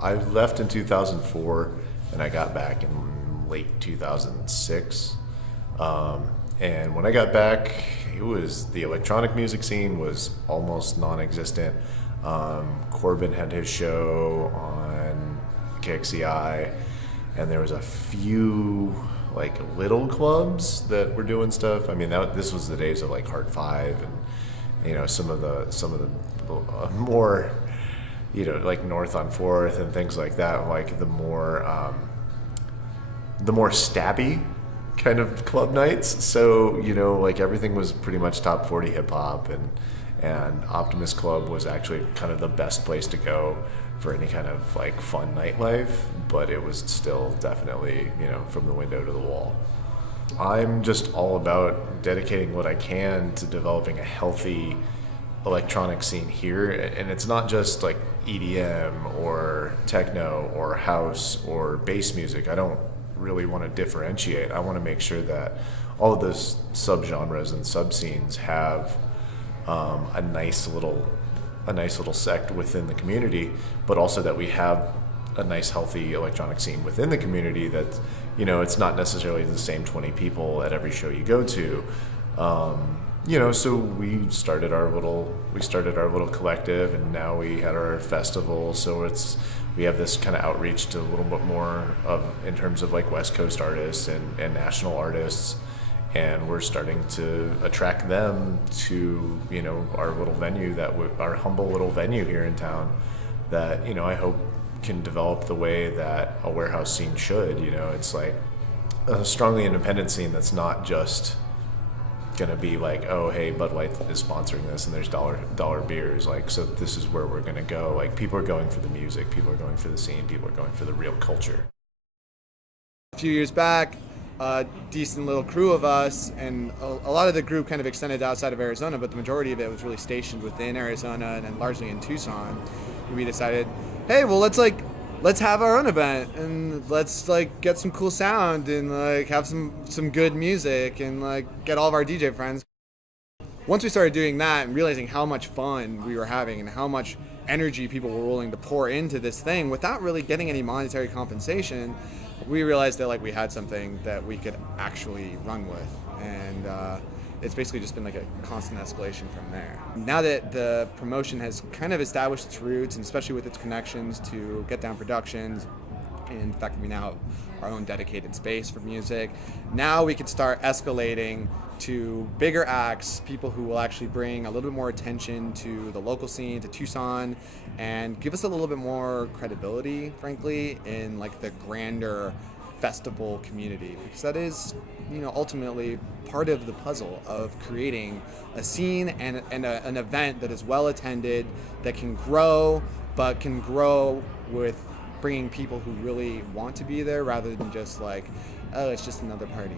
I left in 2004 and I got back in late 2006. And when I got back, the electronic music scene was almost non-existent. Corbin had his show on KXCI, and there was a few like little clubs that were doing stuff. I mean, this was the days of like Hard Five and some of the more like North on Fourth and things like that, like the more stabby kind of club nights. So like everything was pretty much top 40 hip hop, and Optimist Club was actually kind of the best place to go for any kind of like fun nightlife, but it was still definitely from the window to the wall. I'm just all about dedicating what I can to developing a healthy electronic scene here, and it's not just like EDM or techno or house or bass music. I don't really want to differentiate. I want to make sure that all of those subgenres and subscenes have a nice little sect within the community, but also that we have a nice healthy electronic scene within the community that it's not necessarily the same 20 people at every show you go to. So we started our little collective, and now we had our festival. So we have this kind of outreach to a little bit more in terms of like West Coast artists and national artists, and we're starting to attract them to our little venue, our humble little venue here in town, that I hope can develop the way that a warehouse scene should. It's like a strongly independent scene that's not just gonna be like, oh hey, Bud Light is sponsoring this and there's dollar beers, like, so this is where we're gonna go. Like, people are going for the music, people are going for the scene, people are going for the real culture. A few years back, a decent little crew of us, and a lot of the group kind of extended outside of Arizona, but the majority of it was really stationed within Arizona and largely in Tucson. We decided, hey, well, let's have our own event, and let's like get some cool sound and like have some good music and like get all of our DJ friends. Once we started doing that and realizing how much fun we were having and how much energy people were willing to pour into this thing without really getting any monetary compensation, we realized that like we had something that we could actually run with, and it's basically just been like a constant escalation from there. Now that the promotion has kind of established its roots, and especially with its connections to Get Down Productions, and the fact that we now have our own dedicated space for music, now we could start escalating to bigger acts, people who will actually bring a little bit more attention to the local scene, to Tucson, and give us a little bit more credibility, frankly, in like the grander festival community, because that is, ultimately part of the puzzle of creating a scene and an event that is well attended, that can grow, but can grow with bringing people who really want to be there rather than just like, oh, it's just another party.